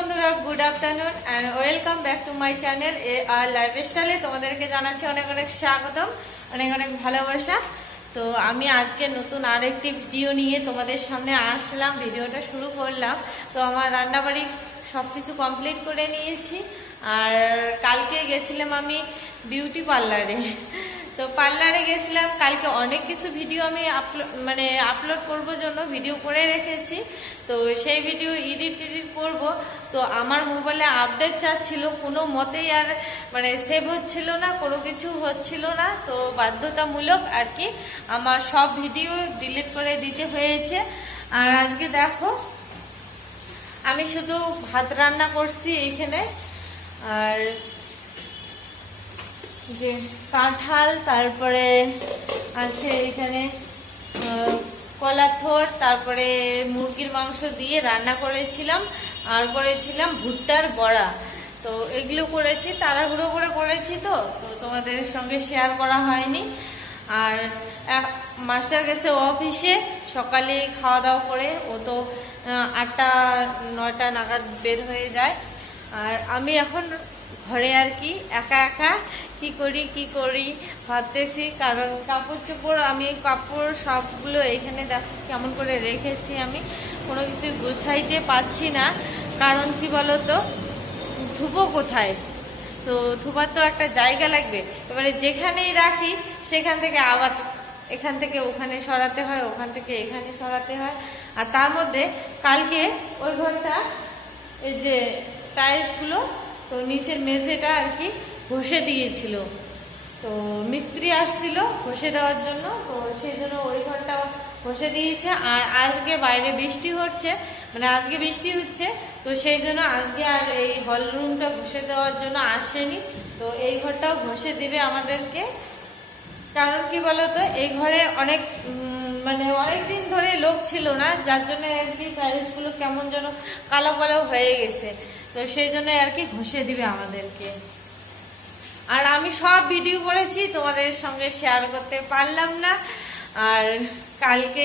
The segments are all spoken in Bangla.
বন্ধুরা, good afternoon and welcome back to my channel আর লাইফস্টাইলে তোমাদেরকে জানাচ্ছি অনেক অনেক স্বাগতম, অনেক অনেক ভালোবাসা। তো আমি আজকে নতুন আরেকটি ভিডিও নিয়ে তোমাদের সামনে আসলাম, ভিডিওটা শুরু করলাম। তো আমার রান্নাবাড়ি সব কিছু কমপ্লিট করে নিয়েছি। আর কালকে গেছিলাম আমি বিউটি পার্লারে। তো পার্লারে গেছিলাম কালকে, অনেক কিছু ভিডিও আমি আপলোড করবো জন্য ভিডিও করে রেখেছি। তো সেই ভিডিও এডিট করব। তো আমার মোবাইলে আপডেট চাচ্ছিল, কোনো মতেই আর সেভ হচ্ছিল না, কোনো কিছু হচ্ছিল না। তো বাধ্যতামূলক আর কি আমার সব ভিডিও ডিলিট করে দিতে হয়েছে। আর আজকে দেখো আমি শুধু ভাত রান্না করছি এইখানে, আর যে কাঁঠাল, তারপরে আছে এখানে কলার থোড়, তারপরে মুরগির মাংস দিয়ে রান্না করেছিলাম, আর করেছিলাম ভুট্টার বড়া। তো এগুলো করেছি, তাড়াহুড়ো করে করেছি, তো তোমাদের সঙ্গে শেয়ার করা হয়নি। আর মাস্টার গেছে অফিসে, সকালে খাওয়া দাওয়া করে ও তো 8টা-9টা নাগাদ বের হয়ে যায়। আর আমি এখন ঘরে আর কি একা একা কি করি ভাবতেছি, কারণ কাপড় চোপড় কাপড় সবগুলো এইখানে দেখো কেমন করে রেখেছি, আমি কোনো কিছু গুছাইতে পারছি না। কারণ কি বলতো, ধুবো কোথায়? তো ধুবার তো একটা জায়গা লাগবে। এবারে যেখানেই রাখি সেখান থেকে আবার এখান থেকে ওখানে সরাতে হয়, ওখান থেকে এখানে সরাতে হয়। আর তার মধ্যে কালকে ওই ঘরটা, এই যে টাইলসগুলো, তো নিচের মেঝেটা আর কি ঘষে দিয়েছিল। তো মিস্ত্রি আসছিল ঘষে দেওয়ার জন্য, তো সেই জন্য ওই ঘরটাও ঘষে দিয়েছে। আর আজকে বাইরে বৃষ্টি হচ্ছে, আজকে বৃষ্টি হচ্ছে, তো সেই জন্য আজকে আর এই হল রুমটা ঘষে দেওয়ার জন্য আসেনি। তো এই ঘরটাও ঘষে দিবে আমাদেরকে। কারণ কি বলতো, এই ঘরে অনেক অনেক দিন ধরে লোক ছিল না, যার জন্য আর কি টাইলসগুলো কেমন যেন কালো কালো হয়ে গেছে। তো সেই জন্য আর কি ঘষে দিবে আমাদেরকে। আর আমি সব ভিডিও করেছি, তোমাদের সঙ্গে শেয়ার করতে পারলাম না। আর কালকে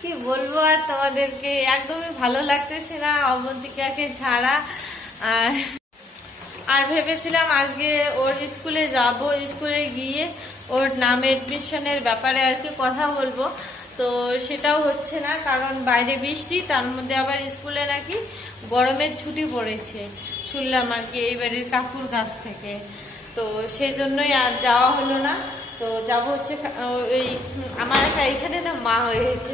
কি বলবো, আর তোমাদেরকে একদমই ভালো লাগতেছে না অবন্তিকাকে ছাড়া। আর ভেবেছিলাম আজকে ওর স্কুলে যাব, স্কুলে গিয়ে ওর নাম এডমিশনের ব্যাপারে আর কি কথা বলবো। তো সেটাও হচ্ছে না, কারণ বাইরে বৃষ্টি, তার মধ্যে আবার স্কুলে নাকি গরমের ছুটি পড়েছে শুনলাম আর কি এই বাড়ির কাকুর কাছ থেকে। তো সেই জন্যই আর যাওয়া হলো না। তো যাবো হচ্ছে ওই আমার এখানে না মা হয়েছে,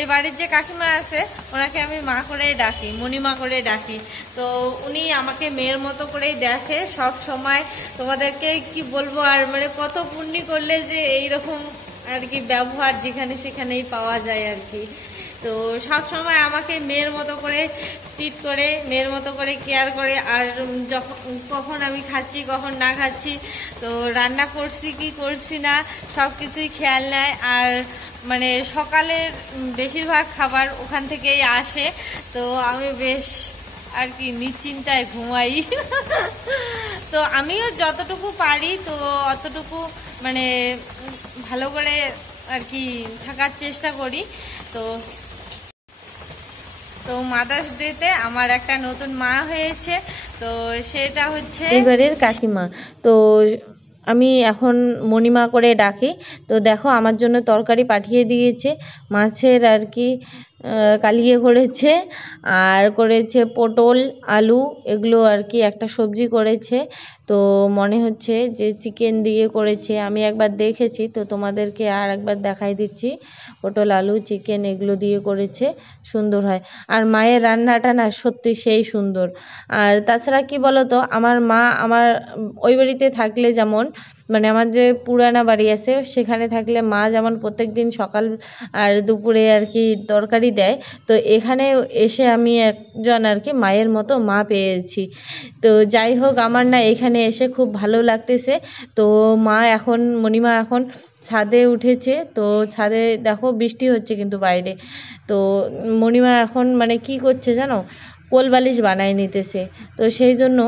এই বাড়ির যে কাকিমা আছে ওনাকে আমি মা করেই ডাকি, মণিমা করে ডাকি। তো উনি আমাকে মেয়ের মতো করেই দেখে সব সময়। তোমাদেরকে কি বলবো, আর কত পুণ্যি করলে যে এইরকম আর কি ব্যবহার যেখানে সেখানেই পাওয়া যায় আর কি। তো সব সময় আমাকে মেয়ের মতো করে ট্রিট করে, মেয়ের মতো করে কেয়ার করে। আর কখন আমি খাচ্ছি কখন না খাচ্ছি, তো রান্না করছি কি করছি না সব কিছুই খেয়াল নেয়। আর সকালের বেশিরভাগ খাবার ওখান থেকেই আসে। তো আমি বেশ আর কি নিশ্চিন্তায় ঘুমাই। তো আমিও যতটুকু পারি তো অতটুকু ভালো করে আর কি থাকার চেষ্টা করি। তো মাদার্স ডেতে আমার একটা নতুন মা হয়েছে, তো সেটা হচ্ছে এবারের কাকিমা। তো আমি এখন মণিমা করে ডাকি। তো দেখো আমার জন্য তরকারি পাঠিয়ে দিয়েছে, মাছের আর কি কালিয়ে করেছে, আর করেছে পটল আলু, এগুলো আর কি একটা সবজি করেছে। তো মনে হচ্ছে যে চিকেন দিয়ে করেছে, আমি একবার দেখেছি, তো তোমাদেরকে আর একবার দেখাই দিচ্ছি। পটল আলু চিকেন এগুলো দিয়ে করেছে, সুন্দর হয়। আর মায়ের রান্নাটা না সত্যি সেই সুন্দর। আর তাছাড়া কি বলতো, আমার মা আমার ওই বাড়িতে থাকলে যেমন আমার যে পুরানা বাড়ি আছে সেখানে থাকলে মা যেমন প্রত্যেক দিন সকাল আর দুপুরে আর কি তরকারি দেয়, তো এখানে এসে আমি একজন আর কি মায়ের মতো মা পেয়েছি। তো যাই হোক, আমার না এখানে এসে খুব ভালো লাগতেছে। তো মণিমা এখন ছাদে উঠেছে। তো ছাদে দেখো বৃষ্টি হচ্ছে কিন্তু বাইরে। তো মণিমা এখন কি করছে জানো, কোল বালিশ বানায় নিতেছে। তো সেই জন্য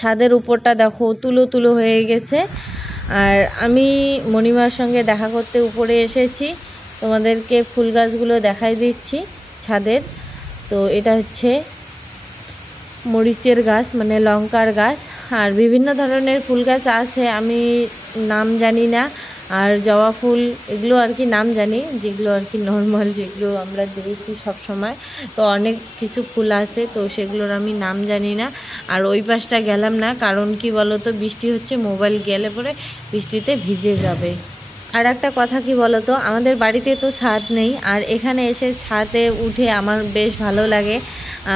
ছাদের উপরটা দেখো তুলো তুলো হয়ে গেছে। আর আমি মণিমার সঙ্গে দেখা করতে উপরে এসেছি, তোমাদেরকে ফুল গাছগুলো দেখাই দিচ্ছি ছাদের। তো এটা হচ্ছে মরিচের গাছ মানে লঙ্কার গাছ, আর বিভিন্ন ধরনের ফুল গাছ আছে, আমি নাম জানি না। আর জবা ফুল এগুলো আর কি নাম জানি, যেগুলো আর কি নর্মাল, যেগুলো আমরা দেখি সব সময়। তো অনেক কিছু ফুল আছে, তো সেগুলোর আমি নাম জানি না। আর ওই পাশটা গেলাম না, কারণ কি বলো তো, বৃষ্টি হচ্ছে, মোবাইল গেলে পরে বৃষ্টিতে ভিজে যাবে। আর একটা কথা কি বলো তো, আমাদের বাড়িতে তো ছাদ নেই, আর এখানে এসে ছাদে উঠে আমার বেশ ভালো লাগে।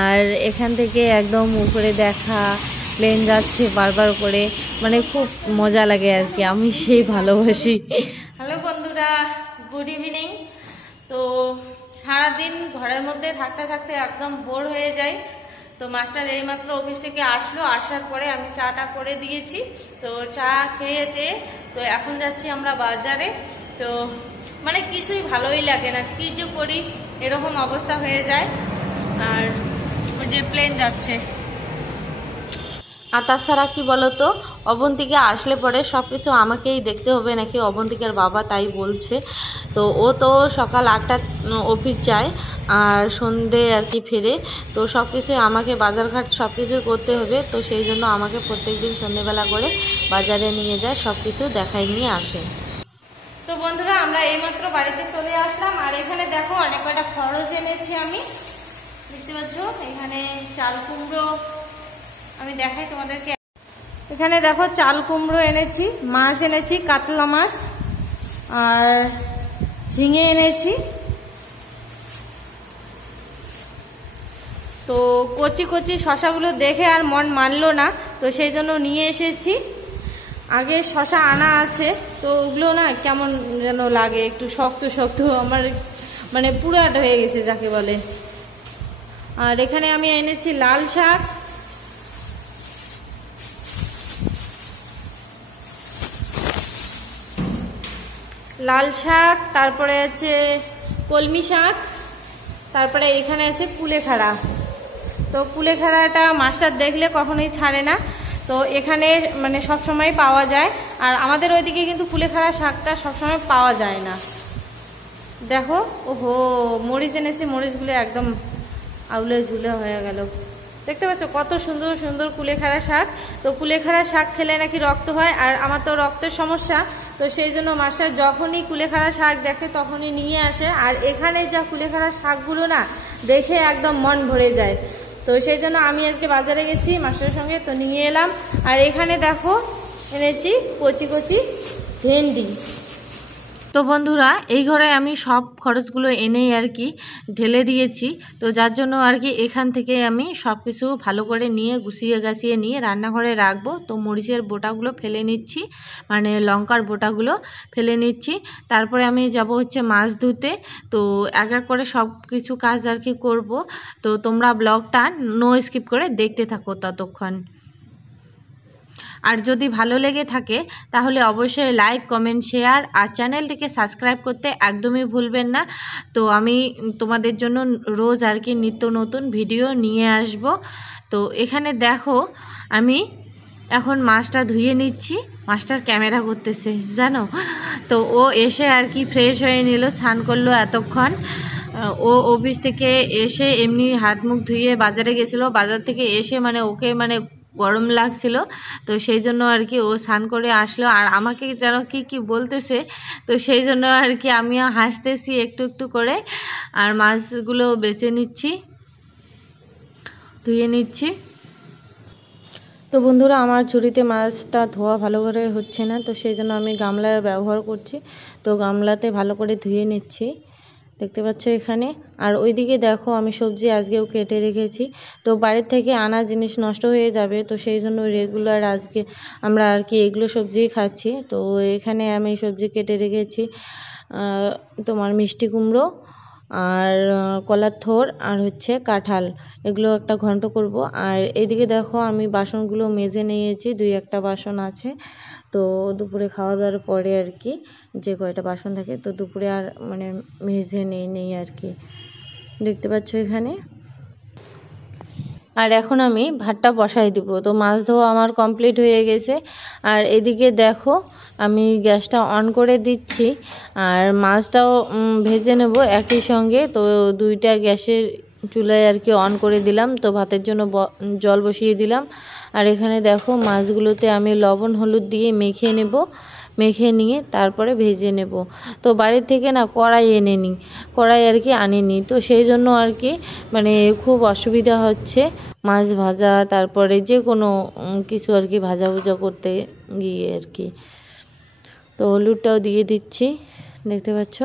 আর এখান থেকে একদম উপরে দেখা, প্লেন যাচ্ছে বারবার করে, মানে খুব মজা লাগে আর কি, আমি সেই ভালোবাসি। হ্যালো বন্ধুরা, গুড ইভিনিং। তো সারাদিন ঘরের মধ্যে থাকতে থাকতে একদম বোর হয়ে যায়। তো মাস্টার এইমাত্র অফিস থেকে আসলো, আসার পরে আমি চাটা করে দিয়েছি। তো চা খেয়েতে তো এখন যাচ্ছি আমরা বাজারে। তো মানে কিছুই ভালোই লাগে না, কি যে করি এরকম অবস্থা হয়ে যায়। আর ওই যে প্লেন যাচ্ছে। আর তাছাড়া কি বলতো, অবন্তিকে আসলে পরে সব কিছু আমাকেই দেখতে হবে নাকি, অবন্তিকার বাবা তাই বলছে। তো ও তো সকাল 8টা অফিস যায়, আর সন্ধে আর কি ফিরে। তো সব কিছু আমাকে বাজারঘাট সব কিছু করতে হবে, তো সেই জন্য আমাকে প্রত্যেকদিন সন্ধেবেলা করে বাজারে নিয়ে যায়, সব কিছু দেখাই নিয়ে আসে। তো বন্ধুরা, আমরা এইমাত্র বাড়িতে চলে আসলাম। আর এখানে দেখো অনেক কয়টা খরচ এনেছি আমি, দেখতে পাচ্ছ। এখানে চাল কুমড়ো আমি দেখাই তোমাদেরকে। এখানে দেখো চাল কুমড়ো এনেছি, মাছ এনেছি, কাতলা মাছ, আর ঝিঙে এনেছি। তো কচি কচি শশাগুলো দেখে আর মন মানলো না, তো সেই জন্য নিয়ে এসেছি। আগে শশা আনা আছে, তো ওগুলো না কেমন যেন লাগে, একটু শক্ত শক্ত, আমার মানে পুরাট হয়ে গেছে যাকে বলে। আর এখানে আমি এনেছি লাল শাক, তারপরে আছে কলমি শাক, তারপরে এখানে আছে কুলেখাড়া। তো কুলেখাড়াটা মাস্টার দেখলে কখনোই ছাড়ে না, তো এখানে মানে সব সময় পাওয়া যায়। আর আমাদের ওইদিকে কিন্তু কুলেখাড়া শাকটা সবসময় পাওয়া যায় না। দেখো, ওহো, মরিচ এনেছি, মরিচগুলো একদম আউলে ঝুলে হয়ে গেল। দেখতে পাচ্ছ কত সুন্দর সুন্দর কুলেখাড়া শাক। তো কুলেখাড়া শাক খেলে নাকি রক্ত হয়, আর আমার তো রক্তের সমস্যা, তো সেই জন্য মাস্টার যখনই কুলেখাড়া শাক দেখে তখনই নিয়ে আসে। আর এখানে যা কুলেখাড়া শাকগুলো না দেখে একদম মন ভরে যায়। তো সেই জন্য আমি আজকে বাজারে গেছি মাস্টারের সঙ্গে, তো নিয়ে এলাম। আর এখানে দেখো এনেছি কচি কচি ভেন্ডি। তো বন্ধুরা, এই ঘরে আমি সব খরচগুলো এনেই আর কি ঢেলে দিয়েছি। তো যার জন্য আর কি এখান থেকে আমি সব কিছু ভালো করে নিয়ে গুছিয়ে গাছিয়ে নিয়ে রান্নাঘরে রাখবো। তো মরিচের বোটাগুলো ফেলে নিচ্ছি, মানে লঙ্কার বোটাগুলো ফেলে নিচ্ছি। তারপরে আমি যাব হচ্ছে মাছ ধুতে। তো এক এক করে সব কিছু কাজ আর কি করবো। তো তোমরা ব্লগটা নো স্কিপ করে দেখতে থাকো ততক্ষণ। আর যদি ভালো লেগে থাকে তাহলে অবশ্যই লাইক, কমেন্ট, শেয়ার আর চ্যানেলটিকে সাবস্ক্রাইব করতে একদমই ভুলবেন না। তো আমি তোমাদের জন্য রোজ আর কি নিত্য নতুন ভিডিও নিয়ে আসব। তো এখানে দেখো আমি এখন মাছটা ধুয়ে নিচ্ছি। মাছটার ক্যামেরা করতেছে জানো। তো ও এসে আর কি ফ্রেশ হয়ে নিল, স্নান করলো এতক্ষণ। ও অফিস থেকে এসে এমনি হাত মুখ ধুয়ে বাজারে গেছিলো, বাজার থেকে এসে মানে ওকে মানে গরম লাগছিল, তো সেই জন্য আর কি ও স্নান করে আসলো। আর আমাকে যেন কি কি বলতেছে, তো সেই জন্য আর কি আমিও হাসতেছি একটু একটু করে। আর মাছগুলো বেছে নিচ্ছি, ধুয়ে নিচ্ছি। তো বন্ধুরা, আমার ঝুড়িতে মাছটা ধোয়া ভালো করে হচ্ছে না, তো সেই জন্য আমি গামলা ব্যবহার করছি। তো গামলাতে ভালো করে ধুয়ে নিচ্ছি, দেখতে পাচ্ছ এখানে। আর ওইদিকে দেখো আমি সবজি আজকেও কেটে রেখেছি। তো বাড়ির থেকে আনা জিনিস নষ্ট হয়ে যাবে, তো সেই জন্য রেগুলার আজকে আমরা আর কি এগুলো সবজি খাচ্ছি। তো এখানে আমি সবজি কেটে রেখেছি, তোমার মিষ্টি কুমড়ো আর কলার থোর আর হচ্ছে কাঁঠাল, এগুলো একটা ঘন্ট করব। আর এইদিকে দেখো আমি বাসনগুলো মেজে নিয়েছি, 2-1টা বাসন আছে। তো দুপুরে খাওয়া দাওয়ার পরে আর কি যে কয়টা বাসন থাকে, তো দুপুরে আর মানে মেজে নেই আর কি, দেখতে পাচ্ছ এখানে। আর এখন আমি ভাতটা বসাই দিব। তো মাছ ধোয়া আমার কমপ্লিট হয়ে গেছে। আর এদিকে দেখো আমি গ্যাসটা অন করে দিচ্ছি, আর মাছটাও ভেজে নেব একই সঙ্গে। তো দুইটা গ্যাসের চুলায় আর কি অন করে দিলাম। তো ভাতের জন্য জল বসিয়ে দিলাম। আর এখানে দেখো মাছগুলোতে আমি লবণ হলুদ দিয়ে মেখে নেব, মেখে নিয়ে তারপরে ভেজে নেব। তো বাড়ির থেকে না কড়াই এনে নিই, কড়াই আর কি আনিনি, তো সেই জন্য আর কি মানে খুব অসুবিধা হচ্ছে মাছ ভাজা, তারপরে যে কোনো কিছু আর কি ভাজা ভুজা করতে গিয়ে আর কি। তো হলুদটাও দিয়ে দিচ্ছি, দেখতে পাচ্ছ।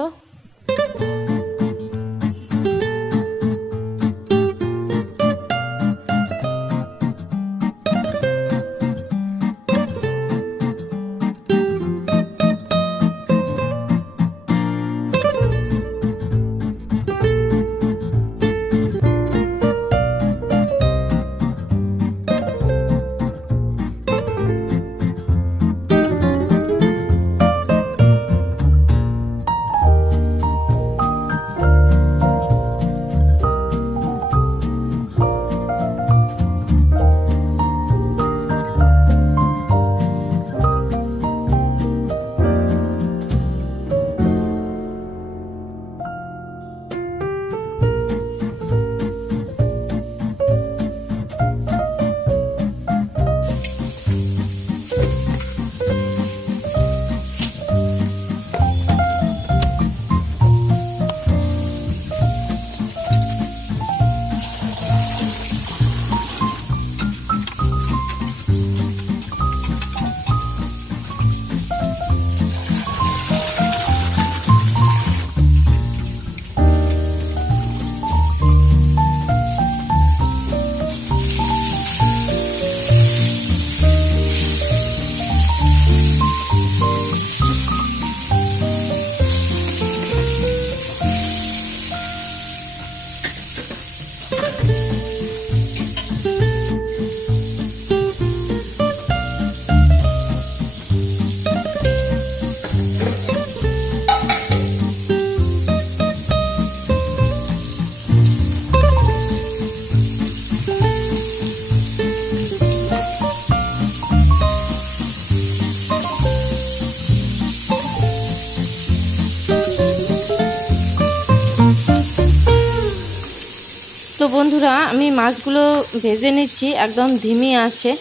তো বন্ধুরা আমি মাছগুলো ভেজে নিচ্ছি একদম ধিমি আছে,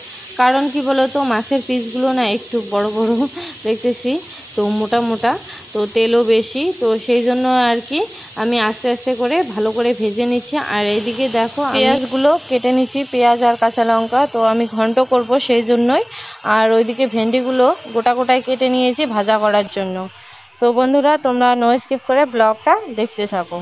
কারণ কি বলো তো মাছের পিসগুলো না একটু বড় বড় দেখতেছি, তো মোটা মোটা, তো তেলও বেশি, তো সেই জন্য আর কি আমি আস্তে আস্তে করে ভালো করে ভেজে নিচ্ছি। আর এইদিকে দেখো পেঁয়াজগুলো কেটে নিচ্ছি, পেঁয়াজ আর কাঁচা লঙ্কা, তো আমি ঘন্ট করব সেই জন্যই। আর ওইদিকে ভেন্ডিগুলো গোটা গোটায় কেটে নিয়েছি ভাজা করার জন্য। তো বন্ধুরা তোমরা নো স্কিপ করে ব্লগটা দেখতে থাকো।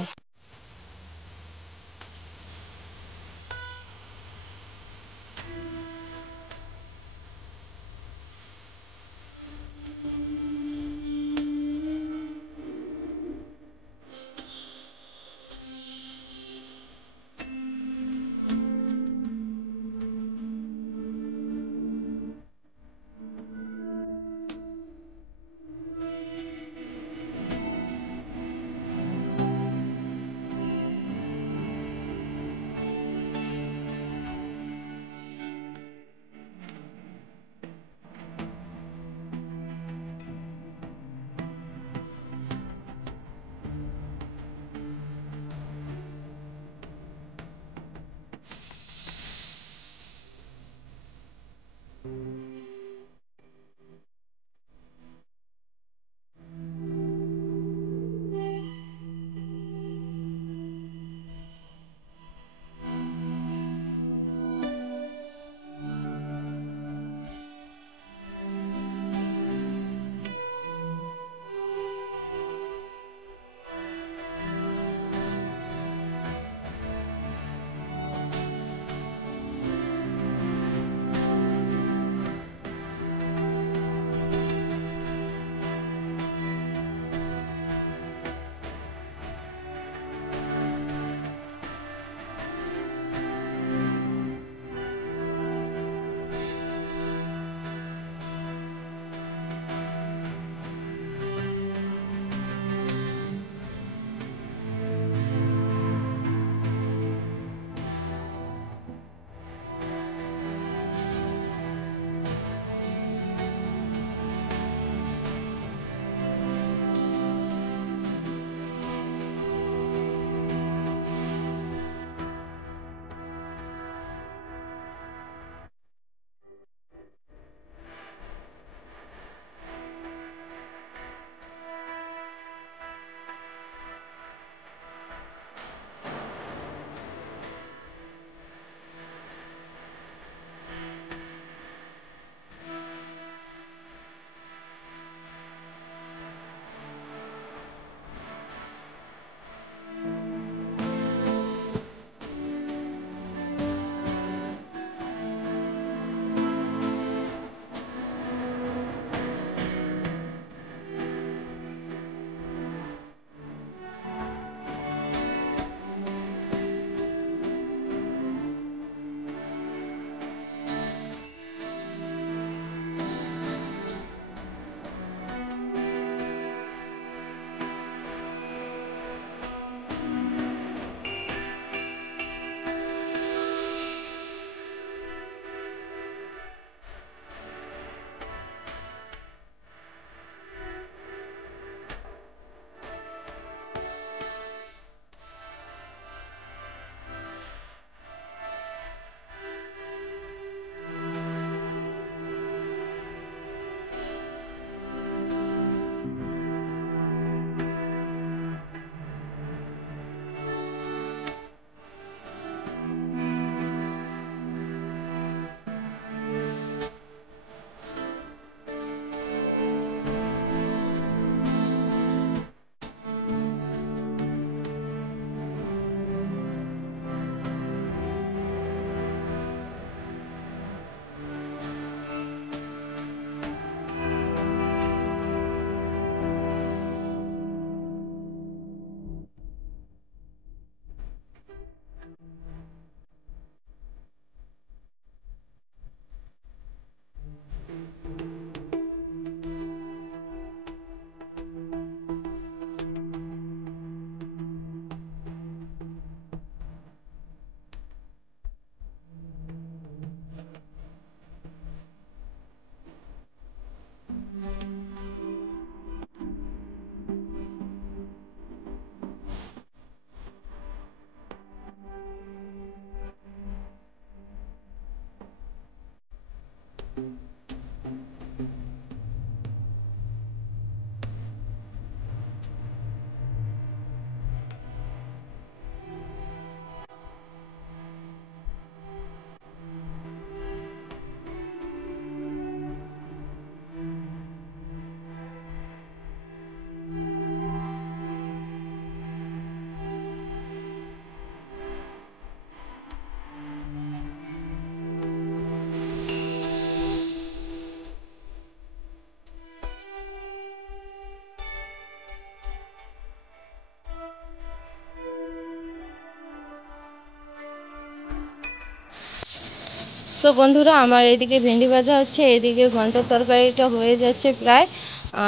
তো বন্ধুরা, আমার এদিকে ভেন্ডি ভাজা হচ্ছে, এদিকে ঘন্টার তরকারিটা হয়ে যাচ্ছে প্রায়।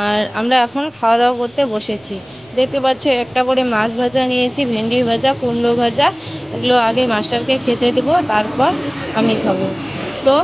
আর আমরা এখন খাওয়া দাওয়া করতে বসেছি। দেখতে পাচ্ছ একটা করে মাছ ভাজা নিয়েছি, ভেন্ডি ভাজা, কুমড়ো ভাজা। এগুলো আগে মাস্টারকে খেতে দেবো, তারপর আমি খাবো। তো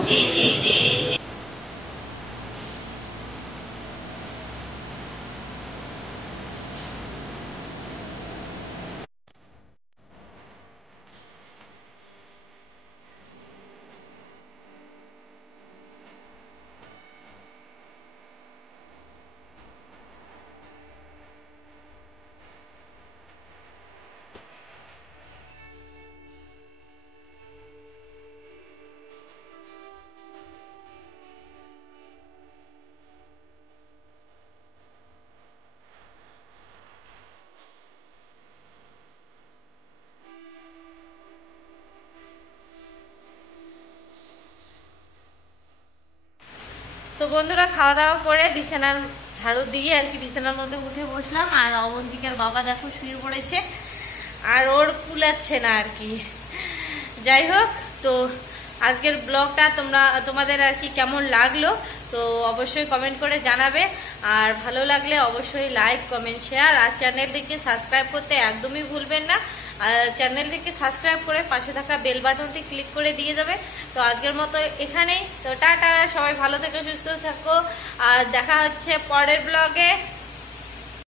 তো বন্ধুরা, খাওয়া দাওয়া করে বিছানার ঝাড়ু দিয়ে আর কি বিছানার মধ্যে উঠে বসলাম। আর অবন্তিকার বাবা দেখো শুয়ে পড়েছে, আর ওর কুলাচ্ছে না আর কি। যাই হোক, তো আজকের ব্লগটা তোমাদের আর কি কেমন লাগলো তো অবশ্যই কমেন্ট করে জানাবে। আর ভালো লাগলে অবশ্যই লাইক, কমেন্ট, শেয়ার, আর চ্যানেলটিকে সাবস্ক্রাইব করতে একদমই ভুলবেন না। আর চ্যানেলটিকে সাবস্ক্রাইব করে পাশে থাকা বেল বাটনটি ক্লিক করে দিয়ে যাবে। তো আজকের মতো এখানেই। তো টাটা, সবাই ভালো থেকো, সুস্থ থাকো, আর দেখা হচ্ছে পরের ব্লগে।